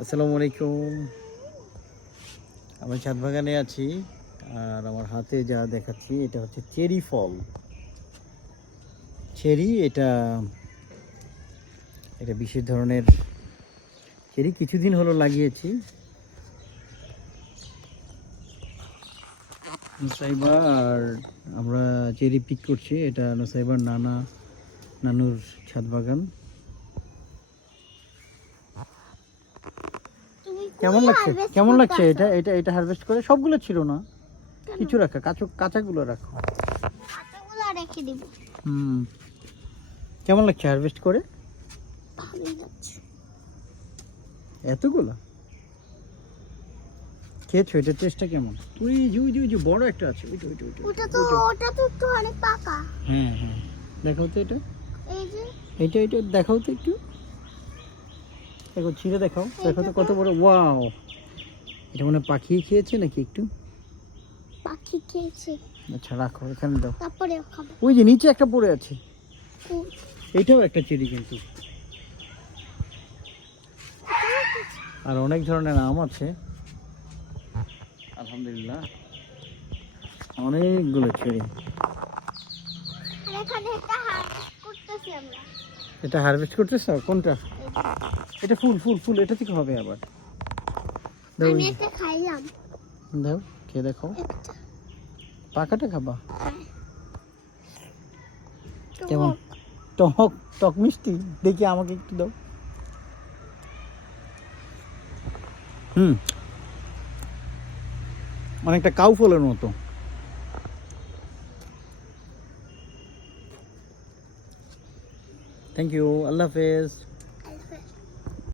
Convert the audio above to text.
আসসালামু আলাইকুম। আমি ছাদ বাগানে আছি আর আমার হাতে যা দেখাচ্ছি এটা হচ্ছে চেরি ফল। চেরি এটা এটা বিশেষ ধরনের চেরি, কিছুদিন হলো লাগিয়েছি। নুসাইবা আর আমরা চেরি পিক করছি। এটা নুসাইবার নানুর ছাদ বাগান। কেমন লাগছে এটা এটা এটা হারভেস্ট করে? সবগুলো ছিল না, কিছু রাখা, কাঁচাগুলো রাখো। কেমন লাগছে হারভেস্ট করে? এতগুলো খেয়েছো? এটা টেস্টটা কেমন? ওই বড় একটা আছে, ওটা তো একটু অনেক পাকা। হ্যাঁ, দেখাও তো এটা। এটা দেখাও তো একটু, দেখো ছিঁড়ে দেখাও তো কত বড়। ওয়াও, এটা মনে পাখি খেয়েছে নাকি? একটু পাখি খেয়েছে। আচ্ছা রাখো, এখানে দাও। তারপরে খাবো। ওই যে নিচে একটা পড়ে আছে, এটাও একটা চেরি কিন্তু। আর অনেক ধরনের আম আছে আলহামদুলিল্লাহ, অনেকগুলো চেরি। এটা হারভেস্ট করতেছ? কোনটা? এটা ফুল এটা থেকে হবে আবার। আমি একটা খাইলাম। দাও, খেয়ে দেখো। পাকাটা খাবা? কেমন? টক মিষ্টি। দেখি আমাকে একটু দাও। অনেকটা কাউ ফলের মতো। থ্যাংক ইউ, আল্লাহ হাফেজ।